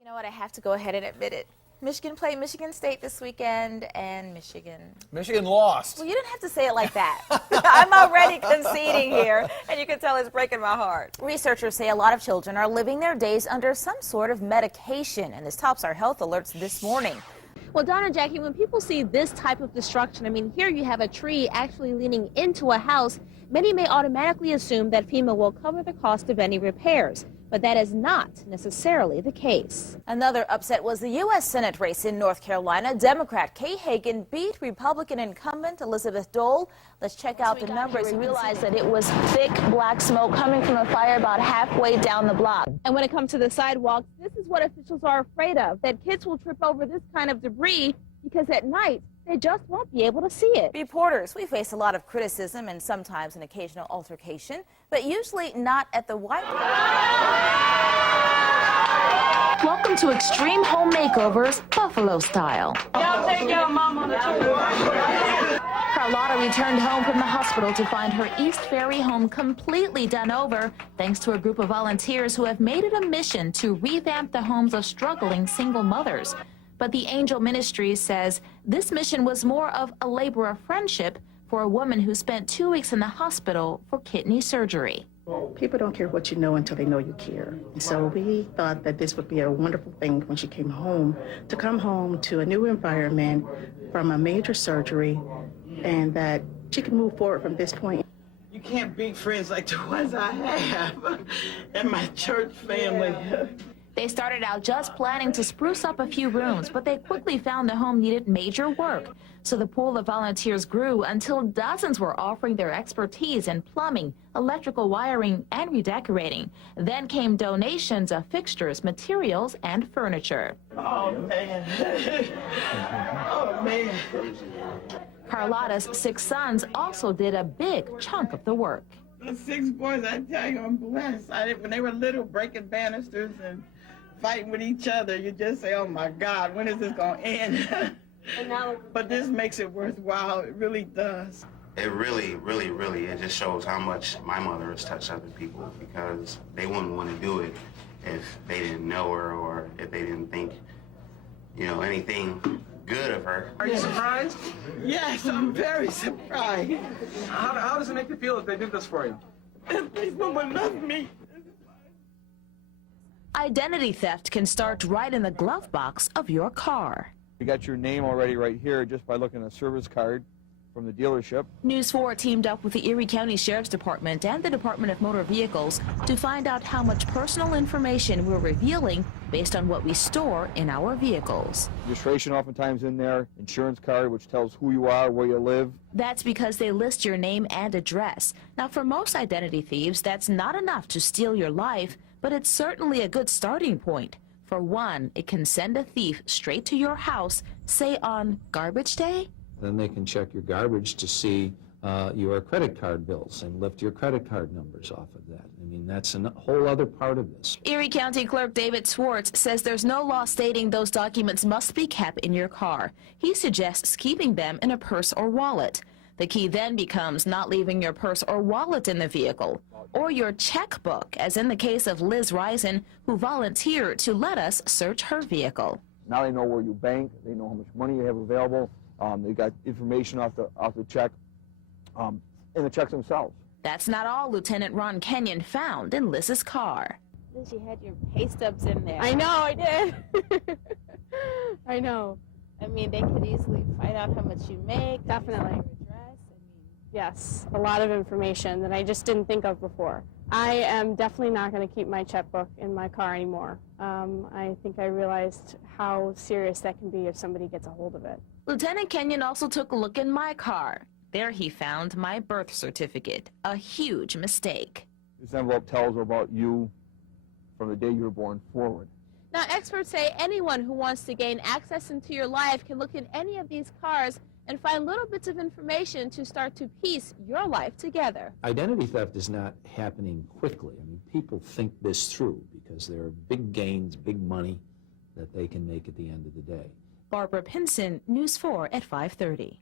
You know what? I have to go ahead and admit it. Michigan played Michigan State this weekend, and Michigan lost. Well, you didn't have to say it like that. I'm already conceding here, and you can tell it's breaking my heart. Researchers say a lot of children are living their days under some sort of medication, and this tops our health alerts this morning. Well, Donna, Jackie, when people see this type of destruction, I mean, here you have a tree actually leaning into a house, many may automatically assume that FEMA will cover the cost of any repairs. But that is not necessarily the case. Another upset was the U.S. Senate race in North Carolina. Democrat Kay Hagan beat Republican incumbent Elizabeth Dole. Let's check out the numbers. We realized that it was thick black smoke coming from a fire about halfway down the block. And when it comes to the sidewalks, this is what officials are afraid of, that kids will trip over this kind of debris because at night, they just won't be able to see it. Reporters, we face a lot of criticism and sometimes an occasional altercation, but usually not at the White House. Welcome to Extreme Home Makeovers, Buffalo style. Y'all take your mama to church. Carlotta returned home from the hospital to find her East Ferry home completely done over, thanks to a group of volunteers who have made it a mission to revamp the homes of struggling single mothers. But the Angel Ministries says this mission was more of a labor of friendship for a woman who spent 2 weeks in the hospital for kidney surgery. People don't care what you know until they know you care. So we thought that this would be a wonderful thing when she came home, to come home to a new environment from a major surgery, and that she can move forward from this point. You can't beat friends like the ones I have and my church family. They started out just planning to spruce up a few rooms, but they quickly found the home needed major work. So the pool of volunteers grew until dozens were offering their expertise in plumbing, electrical wiring, and redecorating. Then came donations of fixtures, materials, and furniture. Oh, man. Oh, man. Carlotta's 6 sons also did a big chunk of the work. The 6 boys, I tell you, I'm blessed. When they were little, breaking banisters and fighting with each other, you just say, oh my God, when is this going to end? But this makes it worthwhile. It really does. It really, it just shows how much my mother has touched other people, because they wouldn't want to do it if they didn't know her or if they didn't think, anything good of her. Are you surprised? Yes, I'm very surprised. How does it make you feel that they did this for you? These women love me. Identity theft can start right in the glove box of your car. You got your name already right here just by looking at a service card from the dealership. News 4 teamed up with the Erie County Sheriff's Department and the Department of Motor Vehicles to find out how much personal information we're revealing based on what we store in our vehicles. Registration oftentimes in there, insurance card which tells who you are, where you live. That's because they list your name and address. Now, for most identity thieves, that's not enough to steal your life, but it's certainly a good starting point. For one, it can send a thief straight to your house, say on garbage day. Then they can check your garbage to see your credit card bills and lift your credit card numbers off of that. I mean, that's a whole other part of this. Erie County Clerk David Swartz says there's no law stating those documents must be kept in your car. He suggests keeping them in a purse or wallet. The key then becomes not leaving your purse or wallet in the vehicle, or your checkbook, as in the case of Liz Risen, who volunteered to let us search her vehicle. Now they know where you bank, they know how much money you have available, they got information off the check, and the checks themselves. That's not all Lieutenant Ron Kenyon found in Liz's car. Liz, you had your pay stubs in there. I know, I did. I know. I mean, they could easily find out how much you make. Definitely. Yes, a lot of information that I just didn't think of before. I am definitely not going to keep my checkbook in my car anymore. I think I realized how serious that can be if somebody gets a hold of it. Lieutenant Kenyon also took a look in my car. There he found my birth certificate, a huge mistake. This envelope tells about you from the day you were born forward. Now, experts say anyone who wants to gain access into your life can look in any of these cars and find little bits of information to start to piece your life together. Identity theft is not happening quickly. I mean, people think this through because there are big gains, big money that they can make at the end of the day. Barbara Pinson, News 4 at 5:30.